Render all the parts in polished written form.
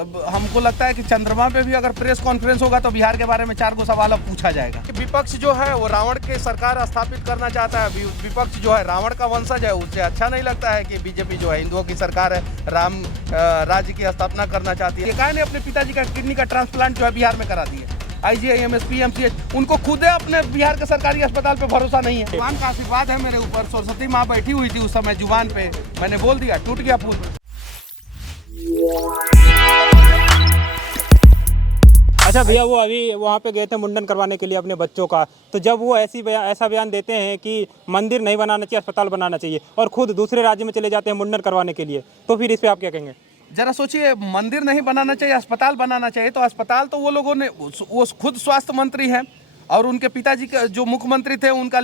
हमको लगता है कि चंद्रमा पे भी अगर प्रेस कॉन्फ्रेंस होगा तो बिहार के बारे में 4 सवाल अब पूछा जाएगा। विपक्ष जो है वो रावण की सरकार स्थापित करना चाहता है, विपक्ष जो है रावण का वंशज है, उससे अच्छा नहीं लगता है कि बीजेपी जो है हिंदुओं की सरकार है, राम राज्य की स्थापना करना चाहती है। काय ने अपने पिताजी का किडनी का ट्रांसप्लांट जो है बिहार में करा दिया। IGIMS PMCH उनको खुद अपने बिहार के सरकारी अस्पताल पे भरोसा नहीं है। भगवान का आशीर्वाद है मेरे ऊपर, सरस्वती माँ बैठी हुई थी उस समय जुबान पे, मैंने बोल दिया, टूट गया फूल। अच्छा भैया, वो अभी वहाँ पे गए थे मुंडन करवाने के लिए अपने बच्चों का, तो जब वो ऐसा बयान देते हैं कि मंदिर नहीं बनाना चाहिए, अस्पताल बनाना चाहिए, और खुद दूसरे राज्य में चले जाते हैं मुंडन करवाने के लिए, तो फिर इस पे आप क्या कहेंगे? जरा सोचिए, मंदिर नहीं बनाना चाहिए, अस्पताल बनाना चाहिए, तो अस्पताल तो वो लोगों ने, वो खुद स्वास्थ्य मंत्री हैं और उनके पिताजी के जो मुख्यमंत्री थे उनका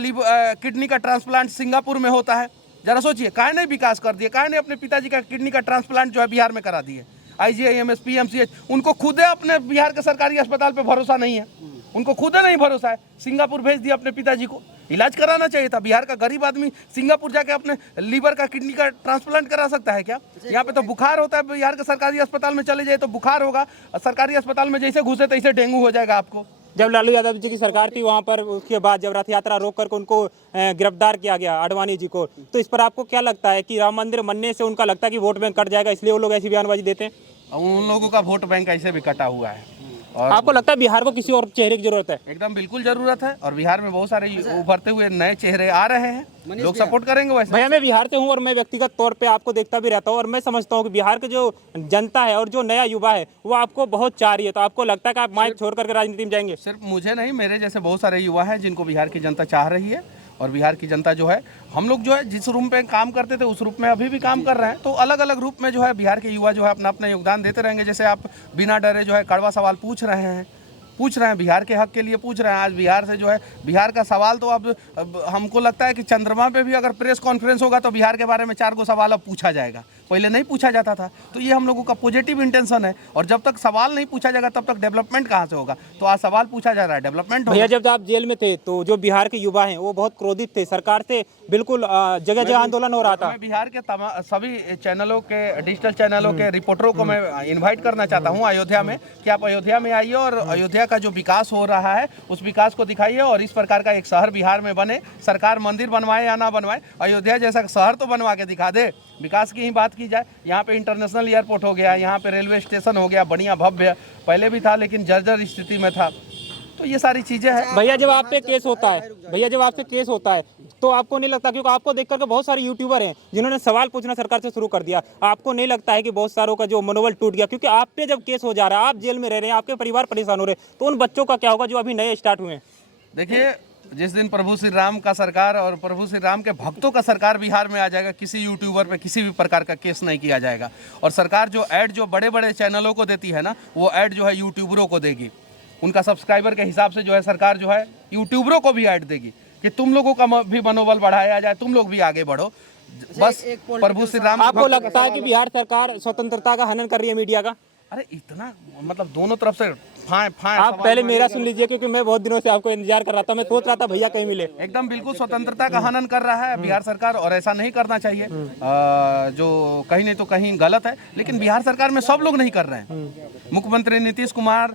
किडनी का ट्रांसप्लांट सिंगापुर में होता है। जरा सोचिए, काहे नहीं विकास कर दिए, काहे नहीं अपने पिताजी का किडनी का ट्रांसप्लांट जो है बिहार में करा दिए। IGIMS PMCH उनको खुद अपने बिहार के सरकारी अस्पताल पे भरोसा नहीं है, उनको खुद नहीं भरोसा है, सिंगापुर भेज दिया अपने पिताजी को। इलाज कराना चाहिए था। बिहार का गरीब आदमी सिंगापुर जाके अपने लीवर का किडनी का ट्रांसप्लांट करा सकता है क्या? यहाँ पे तो बुखार होता है, बिहार के सरकारी अस्पताल में चले जाए तो बुखार होगा, सरकारी अस्पताल में जैसे घुसे तैसे डेंगू हो जाएगा आपको। जब लालू यादव जी की सरकार थी वहाँ पर, उसके बाद जब रथ यात्रा रोक करके उनको गिरफ्तार किया गया आडवाणी जी को, तो इस पर आपको क्या लगता है कि राम मंदिर बनने से उनका लगता है कि वोट बैंक कट जाएगा, इसलिए वो लोग ऐसी बयानबाजी देते हैं? उन लोगों का वोट बैंक ऐसे भी कटा हुआ है। और आपको लगता है बिहार को किसी और चेहरे की जरूरत है? एकदम बिल्कुल जरूरत है, और बिहार में बहुत सारे उभरते हुए नए चेहरे आ रहे हैं, लोग सपोर्ट करेंगे वैसे। भैया, मैं बिहार से हूँ और मैं व्यक्तिगत तौर पे आपको देखता भी रहता हूँ, और मैं समझता हूँ कि बिहार के जो जनता है और जो नया युवा है वो आपको बहुत चाह रही है, तो आपको लगता है कि आप माइक छोड़ करके राजनीति में जाएंगे? सिर्फ मुझे नहीं, मेरे जैसे बहुत सारे युवा हैं जिनको बिहार की जनता चाह रही है, और बिहार की जनता जो है, हम लोग जो है जिस रूप में काम करते थे उस रूप में अभी भी काम कर रहे हैं, तो अलग अलग रूप में जो है बिहार के युवा जो है अपना अपना योगदान देते रहेंगे। जैसे आप बिना डरे जो है कड़वा सवाल पूछ रहे हैं, बिहार के हक के लिए पूछ रहे हैं। आज बिहार से जो है, बिहार का सवाल तो अब हमको लगता है कि चंद्रमा पे भी अगर प्रेस कॉन्फ्रेंस होगा तो बिहार के बारे में 4 सवाल अब पूछा जाएगा, पहले नहीं पूछा जाता था। तो ये हम लोगों का पॉजिटिव इंटेंशन है, और जब तक सवाल नहीं पूछा जाएगा तब तक डेवलपमेंट कहाँ से होगा? तो आज सवाल पूछा जा रहा है, डेवलपमेंट। भैया, जब आप जेल में थे तो जो बिहार के युवा हैं वो बहुत क्रोधित थे, सरकार से बिल्कुल जगह जगह आंदोलन हो रहा था। मैं बिहार के सभी चैनलों के, डिजिटल चैनलों के रिपोर्टरों को मैं इन्वाइट करना चाहता हूँ अयोध्या में, कि आप अयोध्या में आइए और अयोध्या का जो विकास हो रहा है उस विकास को दिखाइए, और इस प्रकार का एक शहर बिहार में बने। सरकार मंदिर बनवाए या ना बनवाए, अयोध्या जैसा शहर तो बनवा के दिखा दे। विकास की ही बात की जाए, यहाँ पे इंटरनेशनल एयरपोर्ट हो गया, यहाँ पे रेलवे स्टेशन हो गया, बढ़िया भव्य, पहले भी था लेकिन जर्जर स्थिति में था। तो ये सारी चीजें हैं। भैया, जब आप पे केस होता है तो आपको नहीं लगता, क्योंकि आपको देख करके बहुत सारे यूट्यूबर हैं जिन्होंने सवाल पूछना सरकार से शुरू कर दिया, आपको नहीं लगता है कि बहुत सारों का जो मनोबल टूट गया? क्योंकि आप पे जब केस हो जा रहा है, आप जेल में रह रहे हैं, आपके परिवार परेशान हो रहे हैं, तो उन बच्चों का क्या होगा जो अभी नए स्टार्ट हुए हैं? देखिए, जिस दिन प्रभु श्री राम का सरकार और प्रभु श्री राम के भक्तों का सरकार बिहार में आ जाएगा, किसी यूट्यूबर पे किसी भी प्रकार का केस नहीं किया जाएगा। और सरकार जो ऐड जो बड़े बड़े चैनलों को देती है ना, वो ऐड जो है यूट्यूबरों को देगी। उनका सब्सक्राइबर के हिसाब से जो है सरकार जो है यूट्यूबरों को भी ऐड देगी कि तुम लोगों का भी मनोबल बढ़ाया जाए, तुम लोग भी आगे बढ़ो। बस प्रभु श्री राम। आपको लगता है कि बिहार सरकार स्वतंत्रता का हनन कर रही है मीडिया का? अरे इतना, मतलब दोनों तरफ से आप पहले मेरा सुन लीजिए, क्योंकि मैं बहुत दिनों से आपको इंतजार कर रहा था, मैं सोच रहा था भैया कहीं मिले। एकदम बिल्कुल स्वतंत्रता का हनन कर रहा है बिहार सरकार, और ऐसा नहीं करना चाहिए, जो कहीं नहीं तो कहीं गलत है। लेकिन बिहार सरकार में सब लोग नहीं कर रहे हैं। मुख्यमंत्री नीतीश कुमार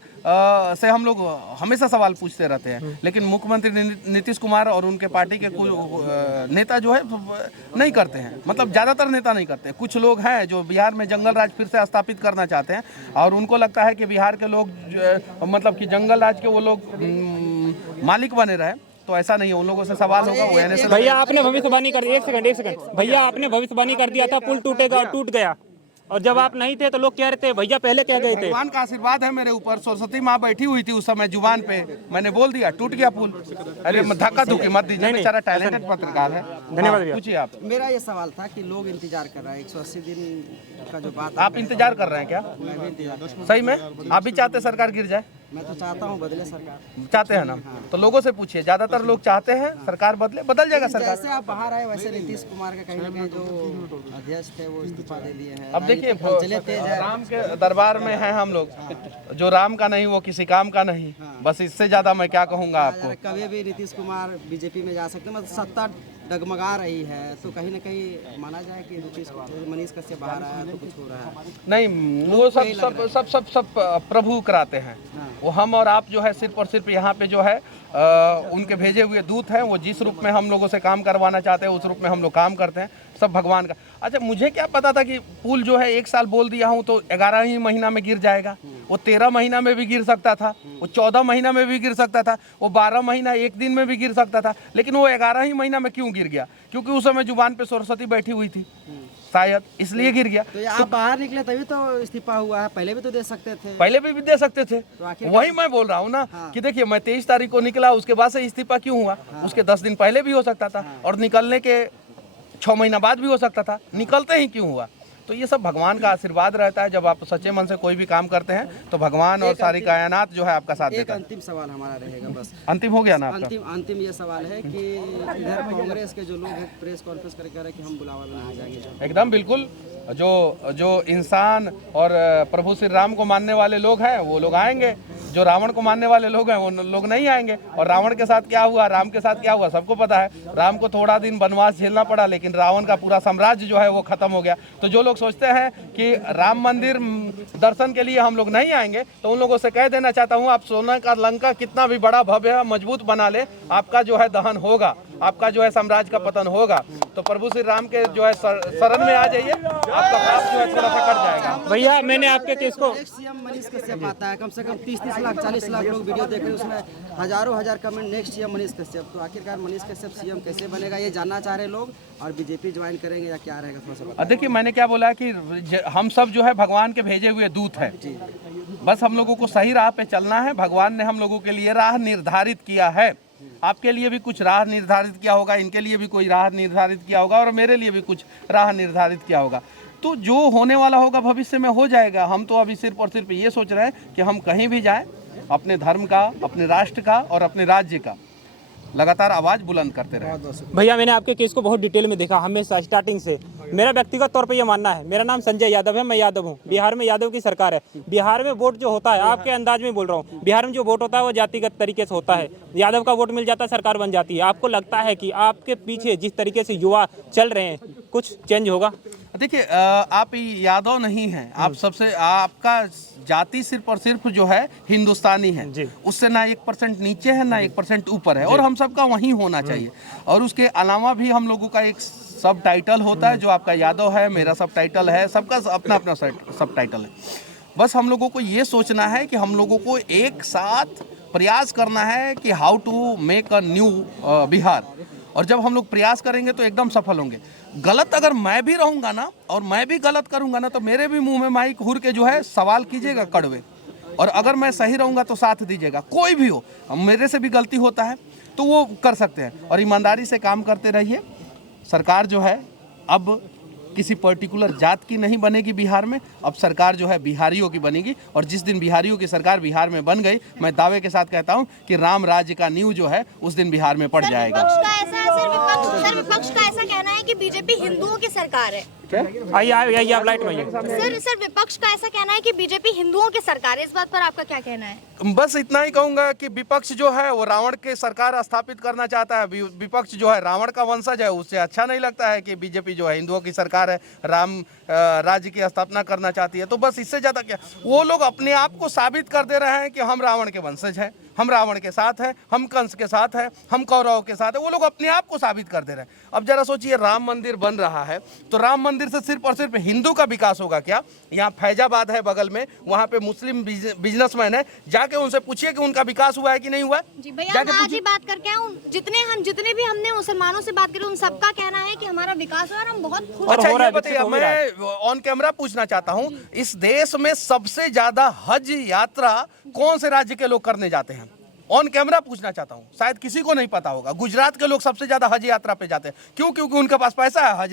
से हम लोग हमेशा सवाल पूछते रहते हैं, लेकिन मुख्यमंत्री नीतीश कुमार और उनके पार्टी के कुछ नेता जो है नहीं करते हैं, मतलब ज़्यादातर नेता नहीं करते। कुछ लोग हैं जो बिहार में जंगल राज फिर से स्थापित करना चाहते हैं, और उनको लगता है कि बिहार के लोग मतलब कि जंगल राज के वो लोग मालिक बने रहे। तो ऐसा नहीं है, उन लोगों से सवाल होगा। वो भैया, आपने भविष्यवाणी कर, एक सेकंड भैया, आपने भविष्यवाणी कर दिया था पुल टूटेगा और टूट गया, और जब आप नहीं थे तो लोग कह रहे थे, भैया पहले कह गए थे। भगवान का आशीर्वाद है मेरे ऊपर, सरस्वती माँ बैठी हुई थी उस समय जुबान पे, मैंने बोल दिया, टूट गया पुल। अरे धक्का धुक्की मत दीजिए, बेचारा टैलेंटेड पत्रकार है। धन्यवाद भैया। पूछिए आप। मेरा ये सवाल था कि लोग इंतजार कर रहे हैं 180 दिन का जो बात, आप इंतजार कर रहे हैं क्या? मैं भी इंतजार, सही में आप भी चाहते सरकार गिर जाए? मैं तो चाहता हूँ बदले सरकार। चाहते हैं ना? तो लोगों से पूछिए, ज्यादातर लोग चाहते हैं सरकार बदले, बदल जाएगा सरकार। जैसे आप बाहर आए वैसे नीतीश कुमार का कहीं ना कहीं जो अध्यक्ष थे वो इस्तीफा दे दिए हैं। अब देखिए, राम के दरबार में हैं हम लोग, जो राम का नहीं वो किसी काम का नहीं, बस इससे ज्यादा मैं क्या कहूँगा आपको। कभी भी नीतीश कुमार बीजेपी में जा सकते हैं, मतलब सत्ता डगमगा रही है, तो कहीं ना कहीं माना जाए कि मनीष कश्यप बाहर आया तो कुछ हो रहा है। नहीं, वो सब प्रभु कराते हैं। वो हम और आप जो है सिर्फ और सिर्फ यहाँ पे जो है उनके भेजे हुए दूत हैं। वो जिस रूप में हम लोगों से काम करवाना चाहते हैं उस रूप में हम लोग काम करते हैं, सब भगवान का। अच्छा, मुझे क्या पता था कि पुल जो है 1 साल बोल दिया हूँ तो 11 ही महीना में गिर जाएगा। वो 13 महीना में भी गिर सकता था, वो 14 महीना में भी गिर सकता था, वो 12 महीना 1 दिन में भी गिर सकता था, लेकिन वो 11 ही महीना में क्यों गिर गया? क्योंकि उस समय जुबान पे सरस्वती बैठी हुई थी, शायद इसलिए गिर गया। तो ये आप बाहर निकले तभी तो इस्तीफा हुआ है, पहले भी तो दे सकते थे। पहले भी दे सकते थे, वही मैं बोल रहा हूँ ना। कि देखिए, मैं 23 तारीख को निकला, उसके बाद से इस्तीफा क्यों हुआ? उसके 10 दिन पहले भी हो सकता था और निकलने के 6 महीना बाद भी हो सकता था, निकलते ही क्यों हुआ? तो ये सब भगवान का आशीर्वाद रहता है। जब आप सच्चे मन से कोई भी काम करते हैं तो भगवान और सारी कायनात जो है आपका साथ देता है। अंतिम सवाल हमारा रहेगा, बस अंतिम हो गया ना आपका? अंतिम ये सवाल है कि इधर कांग्रेस के जो लोग हैं प्रेस कॉन्फ्रेंस करके कह रहे हैं कि हम बुलावा में आ जाएंगे। एकदम बिल्कुल। जो इंसान और प्रभु श्री राम को मानने वाले लोग हैं वो लोग आएंगे, जो रावण को मानने वाले लोग हैं वो लोग नहीं आएंगे। और रावण के साथ क्या हुआ, राम के साथ क्या हुआ, सबको पता है। राम को थोड़ा दिन वनवास झेलना पड़ा, लेकिन रावण का पूरा साम्राज्य जो है वो खत्म हो गया। तो जो लोग सोचते हैं कि राम मंदिर दर्शन के लिए हम लोग नहीं आएंगे, तो उन लोगों से कह देना चाहता हूँ, आप सोना का लंका कितना भी बड़ा भव्य मजबूत बना ले, आपका जो है दहन होगा, आपका जो है साम्राज्य का पतन होगा। तो प्रभु श्री राम के जो है शरण में आ जाइए, आपका पाप जो है थोड़ा सा कट जाएगा। भैया मैंने आपके केस को सीएम मनीष कश्यप आता है, कम से कम 30 लाख 40 लाख लोग वीडियो देख रहे हैं, उसमें हजारों हजार comment next CM Manish Kashyap. तो आखिरकार मनीष कश्यप सीएम कैसे बनेगा ये जानना चाह रहे लोग, और बीजेपी ज्वाइन करेंगे या क्या रहेगा, थोड़ा सा बताइए। देखिए, मैंने क्या बोला कि हम सब जो है भगवान के भेजे हुए दूत हैं। बस हम लोगों को सही राह पे चलना है। भगवान ने हम लोगों के लिए राह निर्धारित किया है। आपके लिए भी कुछ राह निर्धारित किया होगा, इनके लिए भी कोई राह निर्धारित किया होगा, और मेरे लिए भी कुछ राह निर्धारित किया होगा। तो जो होने वाला होगा भविष्य में हो जाएगा। हम तो अभी सिर्फ और सिर्फ ये सोच रहे हैं कि हम कहीं भी जाएं, अपने धर्म का, अपने राष्ट्र का और अपने राज्य का लगातार आवाज़ बुलंद करते रहे। भैया मैंने आपके केस को बहुत डिटेल में देखा, हमेशा स्टार्टिंग से। मेरा व्यक्तिगत तौर पे ये मानना है, मेरा नाम संजय यादव है, मैं यादव हूँ। बिहार में यादव की सरकार है। बिहार में वोट जो होता है, आपके अंदाज में बोल रहा हूँ, बिहार में जो वोट होता है वो जातिगत तरीके से होता है। यादव का वोट मिल जाता है, सरकार बन जाती है। आपको लगता है कि आपके पीछे जिस तरीके से युवा चल रहे हैं कुछ चेंज होगा? देखिए, आप यादव नहीं हैं, आप सबसे, आपका जाति सिर्फ और सिर्फ जो है हिंदुस्तानी है। उससे ना 1% नीचे है, ना 1% ऊपर है, और हम सबका वहीं होना चाहिए। और उसके अलावा भी हम लोगों का एक सब टाइटल होता है, जो आपका यादव है, मेरा सब टाइटल है, सबका अपना अपना सब टाइटल है। बस हम लोगों को ये सोचना है कि हम लोगों को एक साथ प्रयास करना है कि how to make a new Bihar. और जब हम लोग प्रयास करेंगे तो एकदम सफल होंगे। गलत अगर मैं भी रहूँगा ना, और मैं भी गलत करूँगा ना, तो मेरे भी मुंह में माइक घूर के जो है सवाल कीजिएगा कड़वे। और अगर मैं सही रहूँगा तो साथ दीजिएगा, कोई भी हो। मेरे से भी गलती होता है तो वो कर सकते हैं, और ईमानदारी से काम करते रहिए। सरकार जो है अब किसी पर्टिकुलर जात की नहीं बनेगी बिहार में, अब सरकार जो है बिहारियों की बनेगी। और जिस दिन बिहारियों की सरकार बिहार में बन गई, मैं दावे के साथ कहता हूं कि राम राज्य का नींव जो है उस दिन बिहार में पड़ जाएगा। विपक्ष का ऐसा कहना है कि बीजेपी हिंदुओं की सरकार है। आइए आप लाइट में आइए। सर विपक्ष का ऐसा कहना है कि बीजेपी हिंदुओं की सरकार है, इस बात पर आपका क्या कहना है? बस इतना ही कहूंगा कि विपक्ष जो है वो रावण की सरकार स्थापित करना चाहता है। विपक्ष जो है रावण का वंशज है, उससे अच्छा नहीं लगता है कि बीजेपी जो है हिंदुओं की सरकार है, राम राज्य की स्थापना करना चाहती है। तो बस इससे ज़्यादा क्या, वो लोग अपने आप को साबित कर दे रहे हैं कि हम रावण के वंशज हैं, हम रावण के साथ हैं, हम कंस के साथ हैं, हम कौरव के साथ हैं। वो लोग अपने आप को साबित कर दे रहे हैं। अब जरा सोचिए, राम मंदिर बन रहा है तो राम मंदिर से सिर्फ और सिर्फ हिंदू का विकास होगा क्या? यहाँ फैजाबाद है बगल में, वहाँ पे मुस्लिम बिजनेसमैन है, जाके उनसे पूछिए कि उनका विकास हुआ है कि नहीं हुआ है। जी भैया, हम आज ही बात करके आए, जितने भी हमने मुसलमानों से बात करी, उन सबका कहना है कि हमारा विकास हुआ और हम बहुत खुश। अच्छा, ये बताइए, मैं ऑन कैमरा पूछना चाहता हूँ, इस देश में सबसे ज्यादा हज यात्रा कौन से राज्य के लोग करने जाते हैं? ऑन कैमरा पूछना चाहता हूँ, शायद किसी को नहीं पता होगा। गुजरात के लोग सबसे ज्यादा हज यात्रा पे जाते हैं। क्यों? क्योंकि उनके पास पैसा है,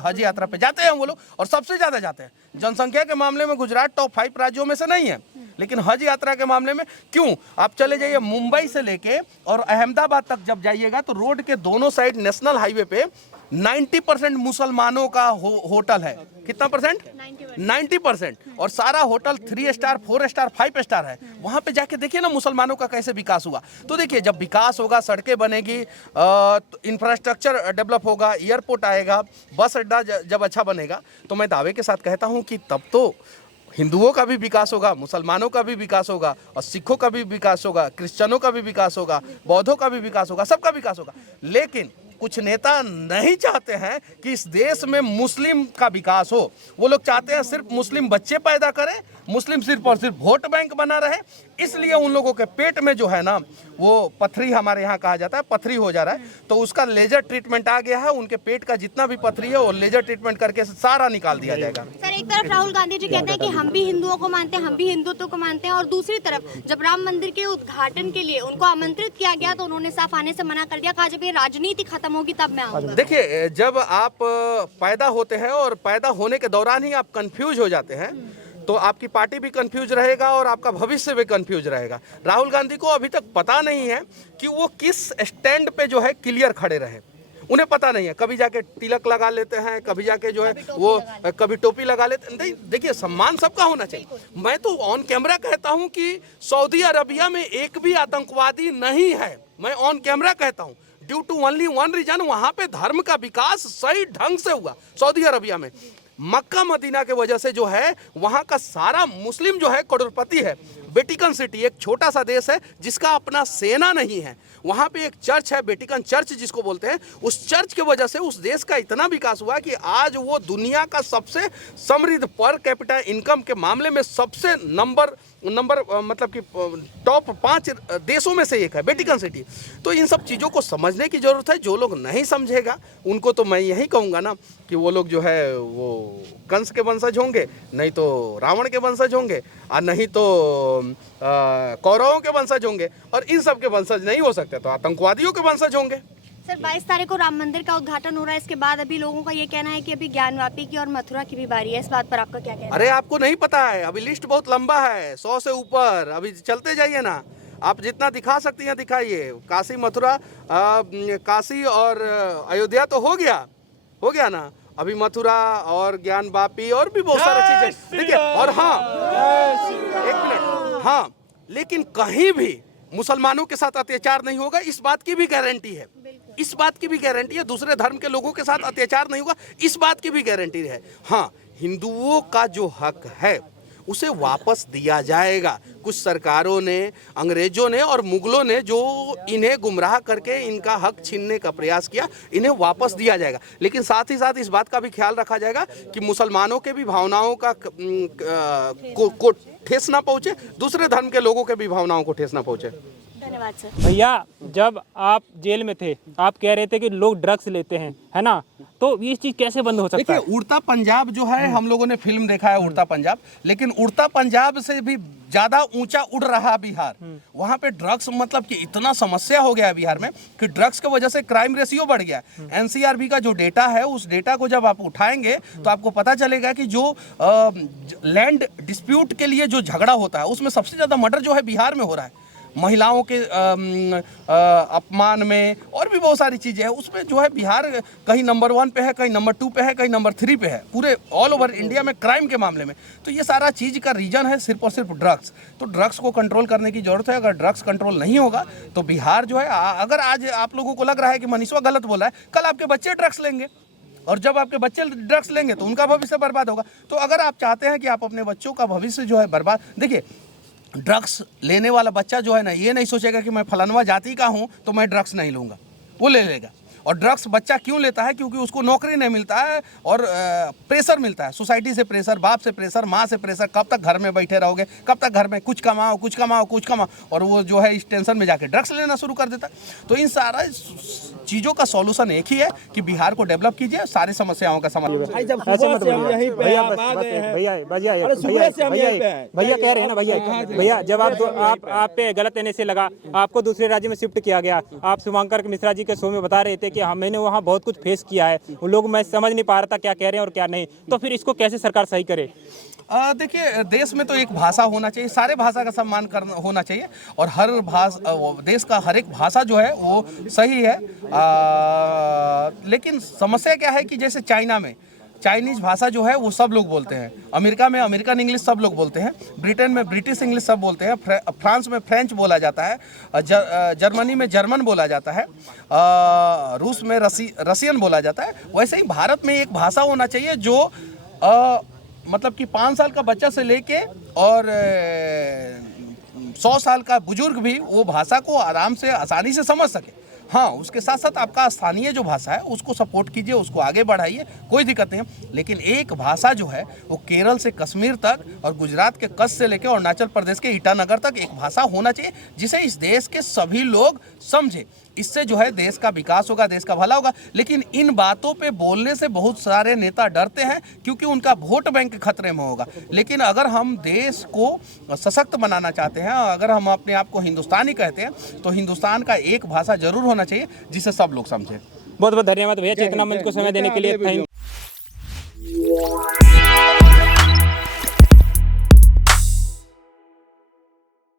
हज यात्रा पे जाते हैं वो लोग, और सबसे ज्यादा जाते हैं। जनसंख्या के मामले में गुजरात टॉप 5 राज्यों में से नहीं है। लेकिन हज यात्रा के मामले में क्यों? आप चले जाइए मुंबई से लेके और अहमदाबाद तक जब जाइएगा तो रोड के दोनों साइड नेशनल हाईवे पे 90% मुसलमानों का होटल है। कितना परसेंट? 90%। और सारा होटल 3 स्टार 4 स्टार 5 स्टार है। वहां पे जाके देखिए ना मुसलमानों का कैसे विकास हुआ। तो देखिए जब विकास होगा, सड़कें बनेगी, इंफ्रास्ट्रक्चर डेवलप होगा, एयरपोर्ट आएगा, बस अड्डा जब अच्छा बनेगा, तो मैं दावे के साथ कहता हूं कि तब तो हिंदुओं का भी विकास होगा, मुसलमानों का भी विकास होगा, और सिखों का भी विकास होगा, क्रिश्चियनों का भी विकास होगा, बौद्धों का भी विकास होगा, सबका विकास होगा। लेकिन कुछ नेता नहीं चाहते हैं कि इस देश में मुस्लिम का विकास हो। वो लोग चाहते हैं सिर्फ मुस्लिम बच्चे पैदा करें, मुस्लिम सिर्फ और सिर्फ वोट बैंक बना रहे। इसलिए उन लोगों के पेट में जो है ना वो पथरी, हमारे यहाँ कहा जाता है पथरी हो जा रहा है, तो उसका लेजर ट्रीटमेंट आ गया है। उनके पेट का जितना भी पथरी है वो लेजर ट्रीटमेंट करके सारा निकाल दिया जाएगा। सर, एक तरफ राहुल गांधी जी कहते हैं कि हम भी हिंदुओं को मानते हैं, हम भी हिंदुत्व को मानते हैं, और दूसरी तरफ जब राम मंदिर के उद्घाटन के लिए उनको आमंत्रित किया गया तो उन्होंने साफ आने से मना कर दिया, कहा जब ये राजनीति खत्म होगी तब मैं आऊंगा। देखिए जब आप पैदा होते हैं और पैदा होने के दौरान ही आप कंफ्यूज हो जाते हैं तो आपकी पार्टी भी कंफ्यूज रहेगा और आपका भविष्य भी कंफ्यूज रहेगा। राहुल गांधी को अभी तक पता नहीं है कि वो किस स्टैंड पे जो है क्लियर खड़े रहे। उन्हें पता नहीं है, कभी जाके तिलक लगा लेते हैं, कभी जाके जो है वो कभी टोपी लगा लेते हैं। नहीं, देखिए सम्मान सबका होना चाहिए। मैं तो ऑन कैमरा कहता हूं कि सऊदी अरबिया में एक भी आतंकवादी नहीं है। मैं ऑन कैमरा कहता हूं, due to only one reason, वहां पे धर्म का विकास सही ढंग से हुआ सऊदी अरबिया में। मक्का मदीना के वजह से जो है वहां का सारा मुस्लिम जो है करोड़पति है। वेटिकन सिटी एक छोटा सा देश है जिसका अपना सेना नहीं है, वहां पे एक चर्च है, वेटिकन चर्च जिसको बोलते हैं। उस चर्च के वजह से उस देश का इतना विकास हुआ कि आज वो दुनिया का सबसे समृद्ध पर कैपिटा इनकम के मामले में सबसे नंबर मतलब कि टॉप 5 देशों में से एक है वेटिकन सिटी। तो इन सब चीज़ों को समझने की ज़रूरत है। जो लोग नहीं समझेगा उनको तो मैं यही कहूँगा ना कि वो लोग जो है वो कंस के वंशज होंगे, नहीं तो रावण के वंशज होंगे, और नहीं तो कौरवों के वंशज होंगे, और इन सब के वंशज नहीं हो सकते तो आतंकवादियों के वंशज होंगे। सर, 22 तारीख को राम मंदिर का उद्घाटन हो रहा है, इसके बाद अभी लोगों का ये कहना है कि अभी ज्ञानवापी की और मथुरा की भी बारी है। इस बात पर आपका क्या कहना है? अरे आपको नहीं पता है, अभी लिस्ट बहुत लंबा है, 100 से ऊपर। अभी चलते जाइए ना, आप जितना दिखा सकती हैं दिखाइए। काशी मथुरा, काशी और अयोध्या तो हो गया ना। अभी मथुरा और ज्ञानवापी और भी बहुत सारी चीजें देखिए। और हाँ, एक मिनट, हाँ, लेकिन कहीं भी मुसलमानों के साथ अत्याचार नहीं होगा, इस बात की भी गारंटी है। इस बात की भी गारंटी है। दूसरे धर्म के लोगों के साथ अत्याचार नहीं होगा, इस बात की भी गारंटी है। हाँ, हिंदुओं का जो हक है उसे वापस दिया जाएगा। कुछ सरकारों ने, अंग्रेजों ने और मुगलों ने जो इन्हें गुमराह करके इनका हक छीनने का प्रयास किया, इन्हें वापस दिया जाएगा। लेकिन साथ ही साथ इस बात का भी ख्याल रखा जाएगा कि मुसलमानों के भी भावनाओं का को ठेस ना पहुंचे, दूसरे धर्म के लोगों के भी भावनाओं को ठेस ना पहुंचे। धन्यवाद सर। भैया, जब आप जेल में थे आप कह रहे थे कि लोग ड्रग्स लेते हैं, है ना, तो ये चीज कैसे बंद हो सकता है? देखिए, उड़ता पंजाब जो है, हम लोगों ने फिल्म देखा है उड़ता पंजाब, लेकिन उड़ता पंजाब से भी ज्यादा ऊंचा उड़ रहा बिहार। वहां पे ड्रग्स मतलब कि इतना समस्या हो गया है बिहार में कि ड्रग्स की वजह से क्राइम रेशियो बढ़ गया है। एनसीआरबी का जो डेटा है, उस डेटा को जब आप उठाएंगे तो आपको पता चलेगा कि जो लैंड डिस्प्यूट के लिए जो झगड़ा होता है उसमें सबसे ज्यादा मर्डर जो है बिहार में हो रहा है। महिलाओं के अपमान में और भी बहुत सारी चीज़ें हैं, उसमें जो है बिहार कहीं नंबर 1 पे है, कहीं नंबर 2 पे है, कहीं नंबर 3 पे है पूरे ऑल ओवर इंडिया में क्राइम के मामले में। तो ये सारा चीज़ का रीजन है सिर्फ और सिर्फ ड्रग्स। तो ड्रग्स को कंट्रोल करने की ज़रूरत है। अगर ड्रग्स कंट्रोल नहीं होगा तो बिहार जो है, अगर आज आप लोगों को लग रहा है कि मनीषवा गलत बोला है, कल आपके बच्चे ड्रग्स लेंगे, और जब आपके बच्चे ड्रग्स लेंगे तो उनका भविष्य बर्बाद होगा। तो अगर आप चाहते हैं कि आप अपने बच्चों का भविष्य जो है बर्बाद, देखिए ड्रग्स लेने वाला बच्चा जो है ना, ये नहीं सोचेगा कि मैं फलानवा जाति का हूँ तो मैं ड्रग्स नहीं लूँगा, वो ले लेगा। और ड्रग्स बच्चा क्यों लेता है? क्योंकि उसको नौकरी नहीं मिलता है और प्रेशर मिलता है, सोसाइटी से प्रेशर, बाप से प्रेशर, माँ से प्रेशर, कब तक घर में बैठे रहोगे, कब तक घर में कुछ कमाओ कुछ कमाओ कुछ कमाओ, और वो जो है इस टेंशन में जाके ड्रग्स लेना शुरू कर देता है। तो इन सारा चीज़ों का सॉल्यूशन एक ही है कि बिहार को डेवलप कीजिए, सारी समस्याओं का समाधान। भैया कह रहे हैं ना, भैया जब आप पे गलत एनए से लगा, आपको दूसरे राज्य में शिफ्ट किया गया, आप शुभंकर मिश्रा जी के शो में बता रहे थे कि मैंने वहाँ बहुत कुछ फेस किया है, वो लोग मैं समझ नहीं पा रहा था क्या कह रहे हैं और क्या नहीं, तो फिर इसको कैसे सरकार सही करे? देखिए, देश में तो एक भाषा होना चाहिए, सारे भाषा का सम्मान करना होना चाहिए, और हर देश का हर एक भाषा जो है वो सही है। लेकिन समस्या क्या है कि जैसे चाइना में चाइनीज भाषा जो है वो सब लोग बोलते हैं, अमेरिका में अमेरिकन इंग्लिश सब लोग बोलते हैं, ब्रिटेन में ब्रिटिश इंग्लिश सब बोलते हैं, फ्रांस में फ्रेंच बोला जाता है, जर्मनी में जर्मन बोला जाता है, रूस में रसियन बोला जाता है। वैसे ही भारत में एक भाषा होना चाहिए जो मतलब कि 5 साल का बच्चा से लेके और 100 साल का बुजुर्ग भी वो भाषा को आराम से आसानी से समझ सके। हाँ, उसके साथ साथ आपका स्थानीय जो भाषा है उसको सपोर्ट कीजिए, उसको आगे बढ़ाइए, कोई दिक्कत नहीं है। लेकिन एक भाषा जो है वो केरल से कश्मीर तक और गुजरात के कच्छ से लेकर अरुणाचल प्रदेश के ईटानगर तक एक भाषा होना चाहिए जिसे इस देश के सभी लोग समझे। इससे जो है देश का विकास होगा, देश का भला होगा। लेकिन इन बातों पे बोलने से बहुत सारे नेता डरते हैं क्योंकि उनका वोट बैंक खतरे में होगा। लेकिन अगर हम देश को सशक्त बनाना चाहते हैं, अगर हम अपने आप को हिंदुस्तानी कहते हैं, तो हिंदुस्तान का एक भाषा जरूर होना चाहिए जिसे सब लोग समझें। बहुत बहुत धन्यवाद भैया, चेतना मंच को समय देने के लिए। थैंक